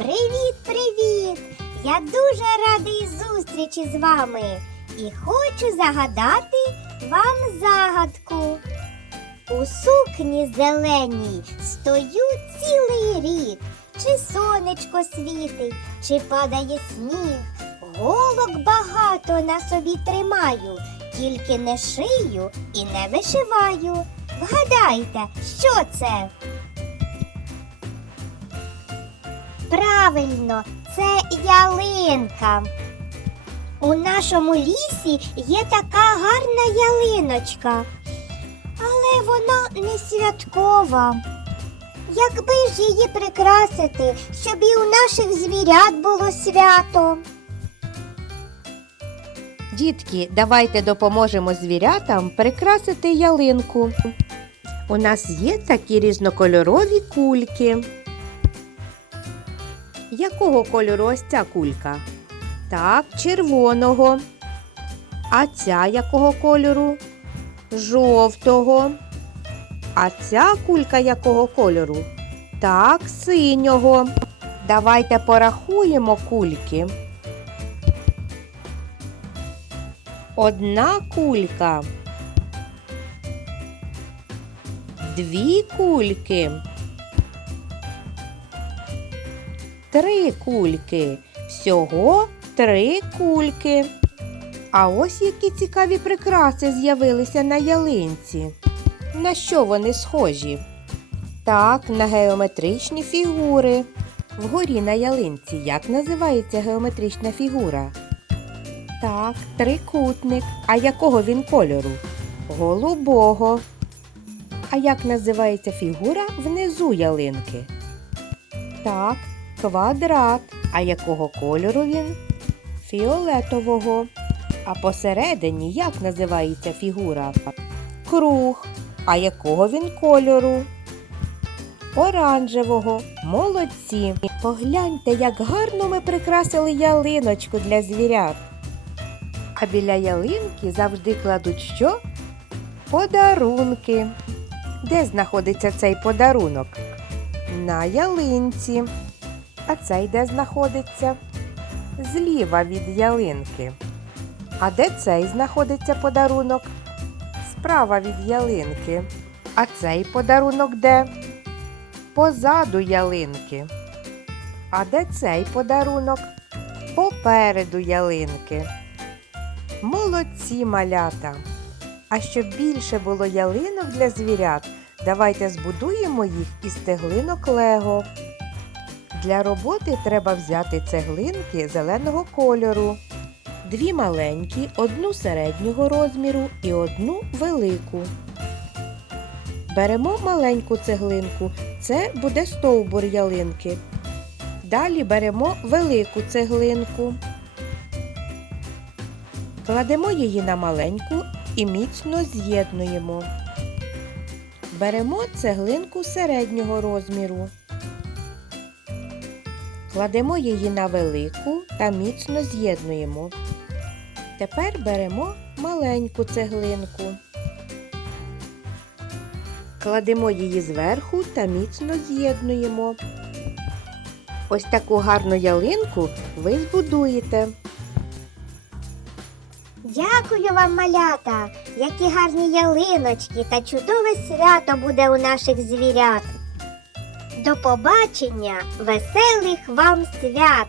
Привіт, привіт! Я дуже радий зустрічі з вами і хочу загадати вам загадку. У сукні зеленій стою цілий рік. Чи сонечко світить, чи падає сніг. Голок багато на собі тримаю, тільки не шию і не вишиваю. Вгадайте, що це? Правильно, це ялинка. У нашому лісі є така гарна ялиночка, але вона не святкова. Якби ж її прикрасити, щоб і у наших звірят було свято. Дітки, давайте допоможемо звірятам прикрасити ялинку. У нас є такі різнокольорові кульки. Якого кольору ось ця кулька? Так, червоного. А ця якого кольору? Жовтого. А ця кулька якого кольору? Так, синього. Давайте порахуємо кульки. Одна кулька. Дві кульки. Три кульки. Всього три кульки. А ось які цікаві прикраси з'явилися на ялинці. На що вони схожі? Так, на геометричні фігури. Вгорі на ялинці як називається геометрична фігура? Так, трикутник. А якого він кольору? Голубого. А як називається фігура внизу ялинки? Так, квадрат. А якого кольору він? Фіолетового. А посередині як називається фігура? Круг. А якого він кольору? Оранжевого. Молодці. Погляньте, як гарно ми прикрасили ялиночку для звірят. А біля ялинки завжди кладуть що? Подарунки. Де знаходиться цей подарунок? На ялинці. А цей де знаходиться? Зліва від ялинки. А де цей знаходиться подарунок? Справа від ялинки. А цей подарунок де? Позаду ялинки. А де цей подарунок? Попереду ялинки. Молодці малята! А щоб більше було ялинок для звірят, давайте збудуємо їх із цеглинок Лего. Для роботи треба взяти цеглинки зеленого кольору. Дві маленькі, одну середнього розміру і одну велику. Беремо маленьку цеглинку, це буде стовбур ялинки. Далі беремо велику цеглинку. Кладемо її на маленьку і міцно з'єднуємо. Беремо цеглинку середнього розміру. Кладемо її на велику та міцно з'єднуємо. Тепер беремо маленьку цеглинку. Кладемо її зверху та міцно з'єднуємо. Ось таку гарну ялинку ви збудуєте. Дякую вам, малята, які гарні ялиночки та чудове свято буде у наших звірят. До побачення, веселих вам свят!